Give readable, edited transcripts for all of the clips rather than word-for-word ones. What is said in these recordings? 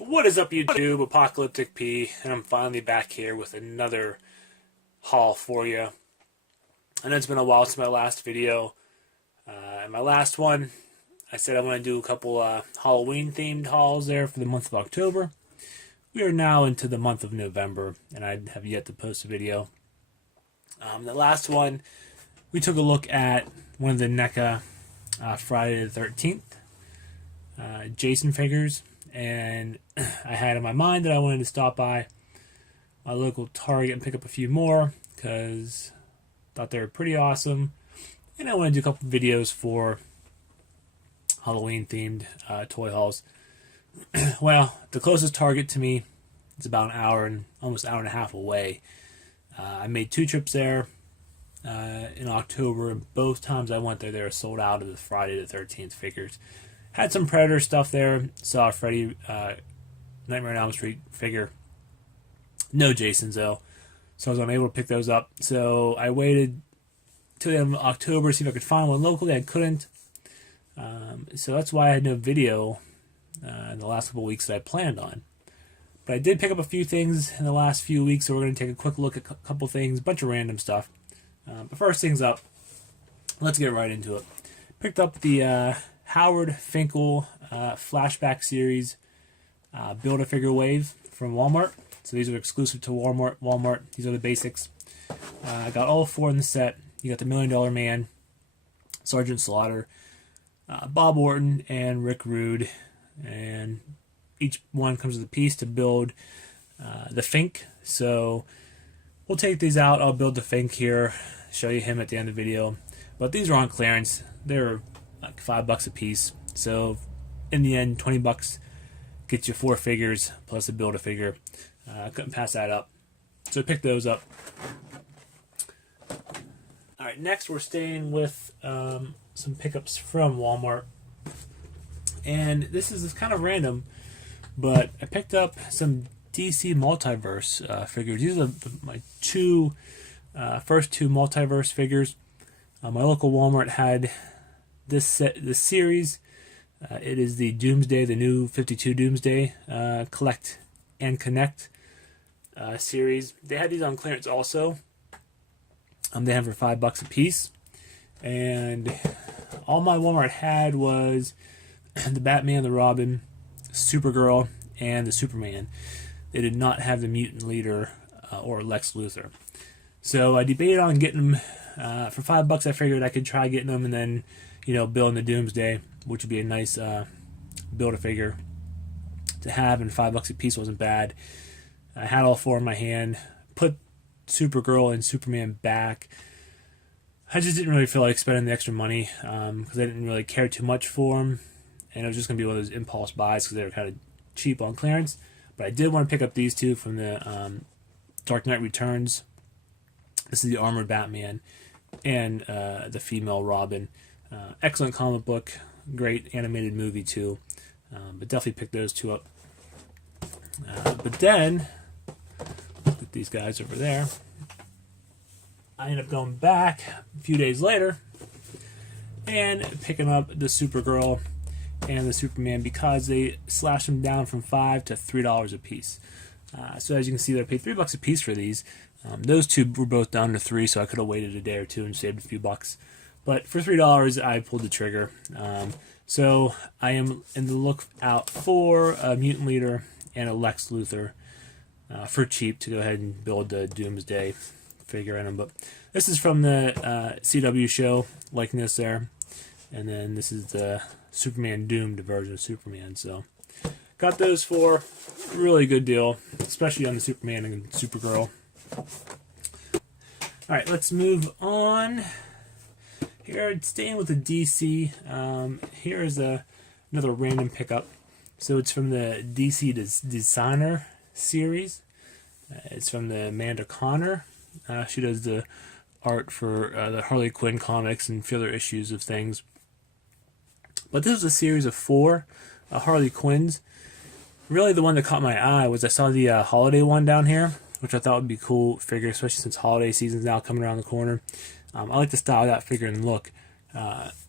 What is up, YouTube? Apocalyptic P, and I'm finally back here with another haul for you. I know it's been a while since my last video. In my last one, I said I want to do a couple Halloween-themed hauls there for the month of October. We are now into the month of November, and I have yet to post a video. The last one, we took a look at one of the Neca Friday the 13th Jason figures. And I had in my mind that I wanted to stop by my local Target and pick up a few more because I thought they were pretty awesome. And I want to do a couple videos for Halloween themed toy hauls. Well, the closest Target to me is about an hour and almost an hour and a half away. I made 2 trips there in October, and both times I went there, they were sold out of the Friday the 13th figures. Had some Predator stuff there. Saw a Freddy Nightmare on Elm Street figure. No Jasons, though. So I was unable to pick those up. So I waited till the end of October to see if I could find one locally. I couldn't. So that's why I had no video in the last couple of weeks that I planned on. But I did pick up a few things in the last few weeks, so we're going to take a quick look at a couple things. A bunch of random stuff. But first things up, let's get right into it. Picked up the Howard Finkel Flashback series Build-A-Figure Wave from Walmart. So these are exclusive to Walmart. These are the basics. I got all 4 in the set. You got the $1 Million Man, Sergeant Slaughter, Bob Orton, and Rick Rude. And each one comes with a piece to build the Fink. So we'll take these out. I'll build the Fink here, show you him at the end of the video. But these are on clearance. They're like $5 a piece. So in the end, $20 gets you 4 figures plus a Build-A-Figure. I couldn't pass that up, so I picked those up. All right, next we're staying with some pickups from Walmart, and this is kind of random, but I picked up some DC Multiverse figures. These are my first two Multiverse figures. My local Walmart had this series. It is the Doomsday, the new 52 Doomsday Collect and Connect series. They had these on clearance also. They have for $5 a piece, and all my Walmart had was the Batman, the Robin, Supergirl, and the Superman. They did not have the Mutant Leader or Lex Luthor. So I debated on getting them for $5. I figured I could try getting them and then, building the Doomsday, which would be a nice Build-A-Figure to have, and $5 a piece wasn't bad. I had all 4 in my hand. Put Supergirl and Superman back. I just didn't really feel like spending the extra money because I didn't really care too much for them, and it was just going to be one of those impulse buys because they were kind of cheap on clearance. But I did want to pick up these 2 from the Dark Knight Returns. This is the Armored Batman and the female Robin. Excellent comic book, great animated movie too, but definitely pick those 2 up. But then, look at these guys over there. I ended up going back a few days later and picking up the Supergirl and the Superman because they slashed them down from $5 to $3 a piece. So as you can see, I paid $3 a piece for these. Those 2 were both down to $3, so I could have waited a day or 2 and saved a few bucks. But for $3, I pulled the trigger. So I am in the lookout for a Mutant Leader and a Lex Luthor for cheap to go ahead and build the Doomsday figure in them. But this is from the CW show, likeness there. And then this is the Superman Doomed version of Superman. So got those for a really good deal, especially on the Superman and Supergirl. Alright, let's move on. Here, staying with the DC, here is another random pickup. So it's from the DC Designer series. It's from the Amanda Connor. She does the art for the Harley Quinn comics and a few other issues of things. But this is a series of 4 Harley Quinns. Really, the one that caught my eye was I saw the holiday one down here, which I thought would be a cool figure, especially since holiday season's now coming around the corner. I like the style of that figure and look.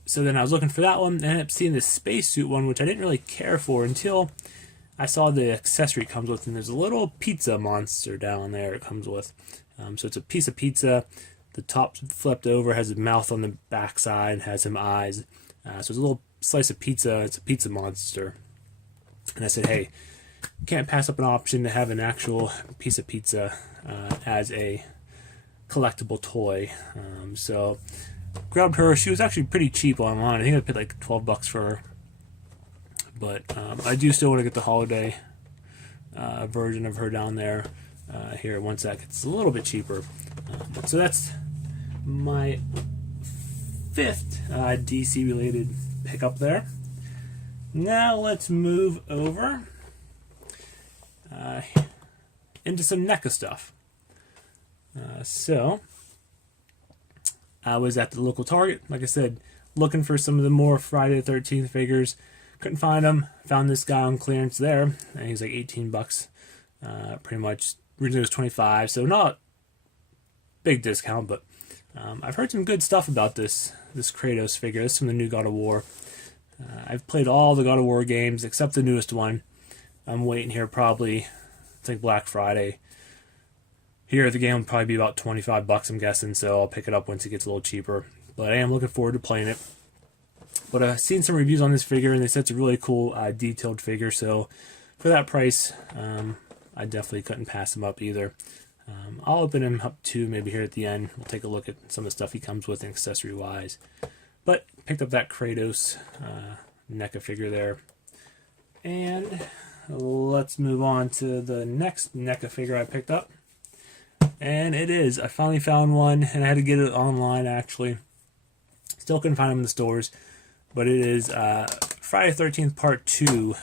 So then I was looking for that one, and I ended up seeing this spacesuit one, which I didn't really care for until I saw the accessory it comes with, and there's a little pizza monster down there it comes with. So it's a piece of pizza. The top flipped over, has a mouth on the back side, has some eyes. So it's a little slice of pizza. It's a pizza monster. And I said, hey, can't pass up an option to have an actual piece of pizza as a collectible toy. So grabbed her. She was actually pretty cheap online. I think I paid like $12 for her. But I do still want to get the holiday version of her down there here once that gets a little bit cheaper. So that's my 5th DC related pickup there. Now let's move over into some NECA stuff. So I was at the local Target, like I said, looking for some of the more Friday the 13th figures. Couldn't find them. Found this guy on clearance there, and he was like $18. Pretty much. Originally it was $25, so not big discount, but I've heard some good stuff about this Kratos figure. This is from the new God of War. I've played all the God of War games except the newest one. I'm waiting here probably, it's like Black Friday. Here the game will probably be about $25, I'm guessing, so I'll pick it up once it gets a little cheaper. But I am looking forward to playing it. But I've seen some reviews on this figure, and they said it's a really cool, detailed figure. So for that price, I definitely couldn't pass him up either. I'll open him up too, maybe here at the end. We'll take a look at some of the stuff he comes with accessory-wise. But picked up that Kratos NECA figure there. And let's move on to the next NECA figure I picked up. And it is, I finally found one, and I had to get it online actually. Still couldn't find them in the stores. But it is Friday the 13th Part 2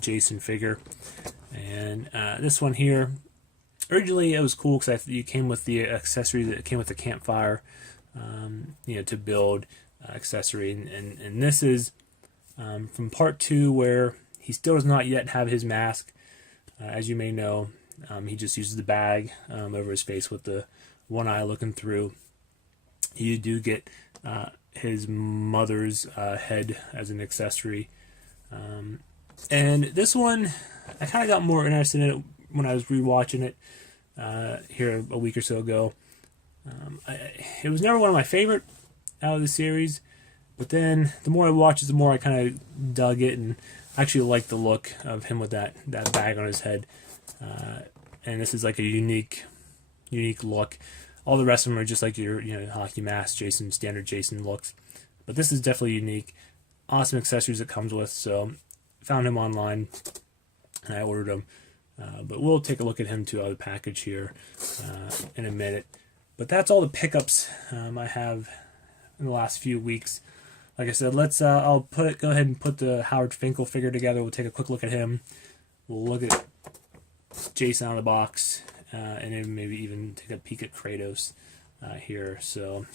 Jason figure. And this one here, originally it was cool because you came with the accessory that came with the campfire, to build accessory. And this is from Part 2 where he still does not yet have his mask. As you may know, he just uses the bag over his face with the one eye looking through. You do get his mother's head as an accessory. And this one, I kind of got more interested in it when I was rewatching it here a week or so ago. It was never one of my favorite out of the series, but then the more I watched it, the more I kind of dug it and actually liked the look of him with that bag on his head. And this is like a unique look. All the rest of them are just like your hockey mask Jason, standard Jason looks. But this is definitely unique. Awesome accessories it comes with. So found him online and I ordered him. But we'll take a look at him too out of the package here in a minute. But that's all the pickups I have in the last few weeks. Like I said, let's go ahead and put the Howard Finkel figure together. We'll take a quick look at him. We'll look at Jason out of the box. And then maybe even take a peek at Kratos here. So,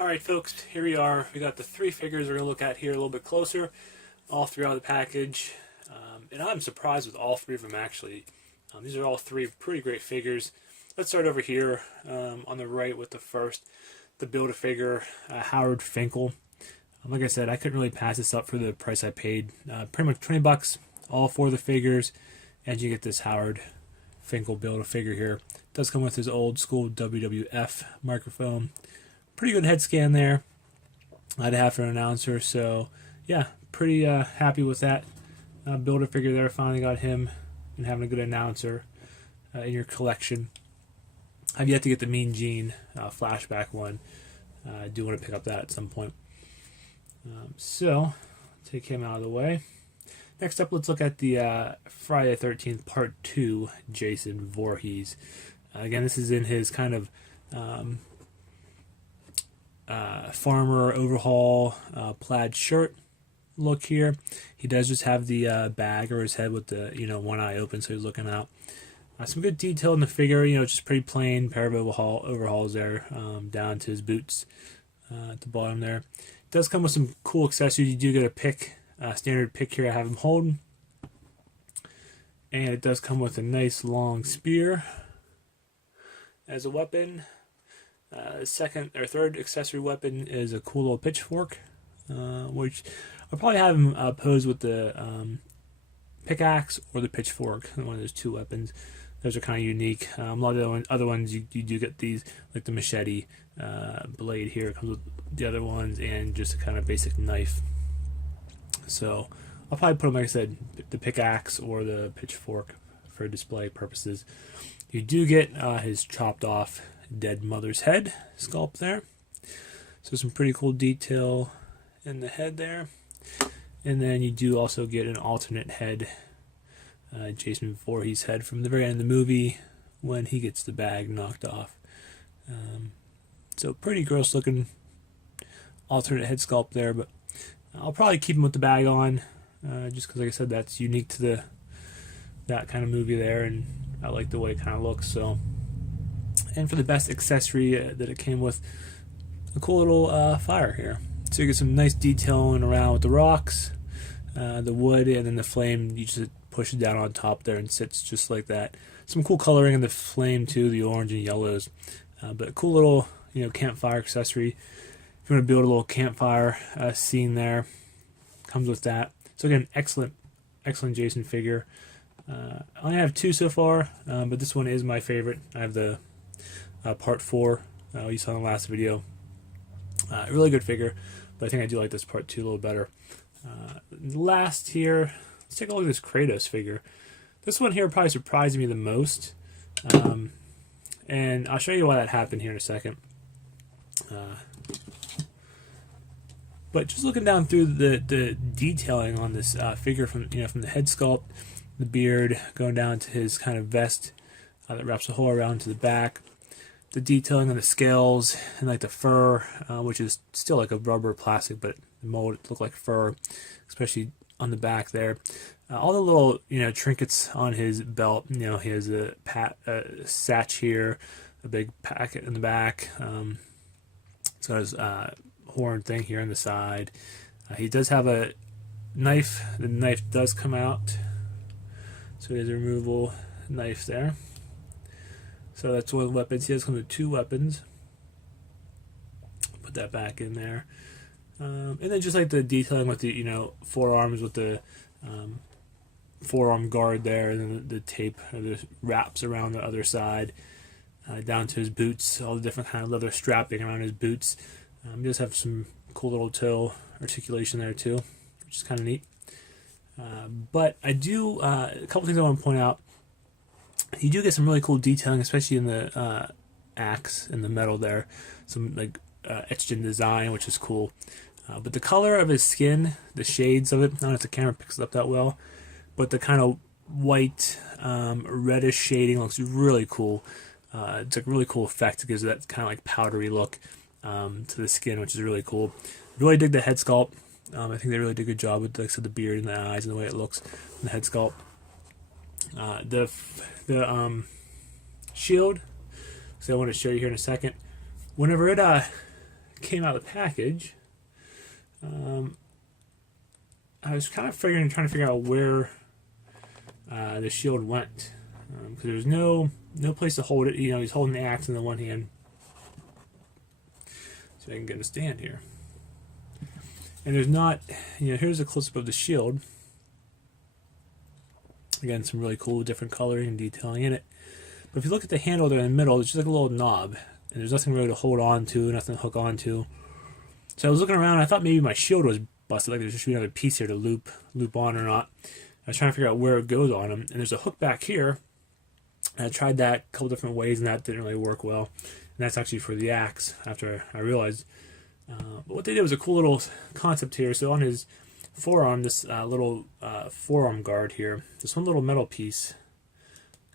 all right, folks, here we are. We got the 3 figures we're going to look at here a little bit closer. All 3 out of the package. And I'm surprised with all 3 of them, actually. These are all 3 pretty great figures. Let's start over here on the right with the first, the Build-A-Figure Howard Finkel. Like I said, I couldn't really pass this up for the price I paid. Pretty much $20, all 4 of the figures. And you get this Howard Finkel Build-A-Figure here. It does come with his old school WWF microphone. Pretty good head scan there. I'd have for an announcer, so yeah, pretty happy with that Build-A-Figure there. Finally got him and having a good announcer in your collection. I've yet to get the Mean Gene Flashback one. I do want to pick up that at some point. So, take him out of the way. Next up, let's look at the Friday the 13th Part 2 Jason Voorhees. Again, this is in his kind of farmer overhaul plaid shirt look here. He does just have the bag over his head with the one eye open, so he's looking out. Some good detail in the figure, just pretty plain pair of overhauls there, down to his boots at the bottom there. It does come with some cool accessories. You do get a pick. Standard pick here I have him holding. And it does come with a nice long spear as a weapon. Second or third accessory weapon is a cool little pitchfork, which I'll probably have him pose with the pickaxe or the pitchfork, one of those two weapons. Those are kind of unique. A lot of the other ones, you do get these, like the machete blade here comes with the other ones, and just a kind of basic knife. So I'll probably put them, like I said, the pickaxe or the pitchfork for display purposes. You do get his chopped off dead mother's head sculpt there. So some pretty cool detail in the head there. And then you do also get an alternate head, Jason Voorhees head from the very end of the movie when he gets the bag knocked off. So pretty gross looking alternate head sculpt there, but I'll probably keep him with the bag on, just because, like I said, that's unique to that kind of movie there, and I like the way it kind of looks. So, and for the best accessory that it came with, a cool little fire here. So you get some nice detailing around with the rocks, the wood, and then the flame. You just push it down on top there and sits just like that. Some cool coloring in the flame too, the orange and yellows. But a cool little, campfire accessory. If you want to build a little campfire scene there, comes with that. So again, excellent Jason figure. I only have two so far, but this one is my favorite. I have the part 4 you saw in the last video. Really good figure, but I think I do like this part 2 a little better. Last here, let's take a look at this Kratos figure. This one here probably surprised me the most, and I'll show you why that happened here in a second. But just looking down through the detailing on this figure, from the head sculpt, the beard, going down to his kind of vest that wraps the whole around to the back, the detailing on the scales and like the fur, which is still like a rubber plastic, but the mold looked like fur, especially on the back there. All the little trinkets on his belt. He has a satch here, a big packet in the back. It's got his horn thing here on the side. He does have a knife. The knife does come out, so he has a removable knife there. So that's one of the weapons. He does come with 2 weapons. Put that back in there. And then just like the detailing with the forearms, with the forearm guard there, and then the tape or the wraps around the other side, down to his boots, all the different kind of leather strapping around his boots. He does have some cool little toe articulation there too, which is kind of neat. But I do a couple things I want to point out. You do get some really cool detailing, especially in the axe and the metal there. Some like etched in design, which is cool. But the color of his skin, the shades of it, I don't know if the camera picks it up that well, but the kind of white, reddish shading looks really cool. It's like a really cool effect. It gives it that kind of like powdery look to the skin, which is really cool. Really dig the head sculpt. I think they really did a good job with, like I said, the beard and the eyes and the way it looks in the head sculpt. The shield, so I want to show you here in a second. Whenever it came out of the package, I was kind of trying to figure out where the shield went, because there was no place to hold it. He's holding the axe in the one hand, so I can get a stand here. And there's not, here's a close-up of the shield. Again, some really cool different coloring and detailing in it. But if you look at the handle there in the middle, it's just like a little knob, and there's nothing really to hold on to, nothing to hook on to. So I was looking around, and I thought maybe my shield was busted, like there should be another piece here to loop on or not. I was trying to figure out where it goes on them, and there's a hook back here. And I tried that a couple different ways, and that didn't really work well. And that's actually for the axe, after I realized. But what they did was a cool little concept here. So on his forearm, this little forearm guard here, this one little metal piece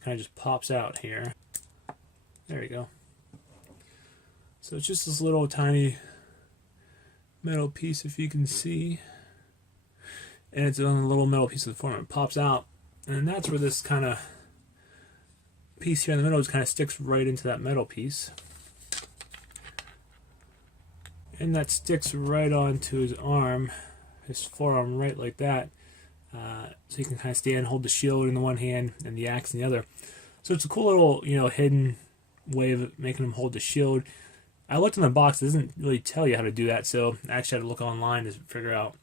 kind of just pops out here. There you go. So it's just this little tiny metal piece, if you can see, and it's on a little metal piece of the forearm. It pops out, and that's where this kind of piece here in the middle just kind of sticks right into that metal piece. And that sticks right onto his arm, his forearm, right like that. So he can kind of stand, hold the shield in the one hand and the axe in the other. So it's a cool little, hidden way of making him hold the shield. I looked in the box; it doesn't really tell you how to do that. So I actually had to look online to figure out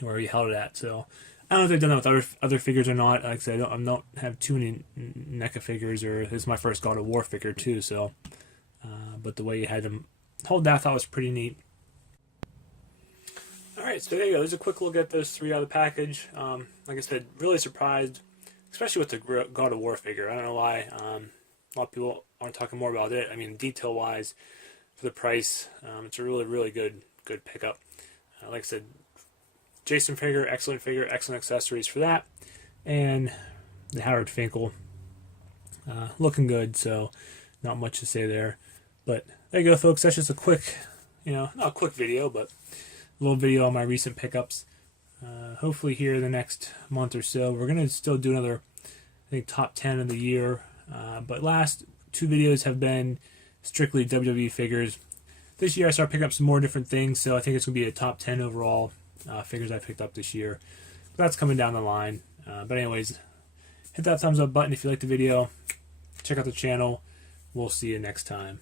where he held it at. So I don't know if they've done that with other figures or not. Like I said, I don't have too many NECA figures, or this is my first God of War figure too. So, but the way you had them hold that, I thought was pretty neat. All right, so there you go. There's a quick look at those 3 out of the package. Like I said, really surprised, especially with the God of War figure. I don't know why. A lot of people aren't talking more about it. I mean, detail-wise, for the price, it's a really good pickup. Like I said, Jason figure, excellent accessories for that, and the Howard Finkel, looking good. So, not much to say there. But there you go, folks. That's just a quick, not a quick video, but a little video on my recent pickups. Hopefully here in the next month or so, we're going to still do another, I think, top 10 of the year. But last 2 videos have been strictly WWE figures. This year I started picking up some more different things, so I think it's going to be a top 10 overall figures I picked up this year. But that's coming down the line. But anyways, hit that thumbs up button if you liked the video. Check out the channel. We'll see you next time.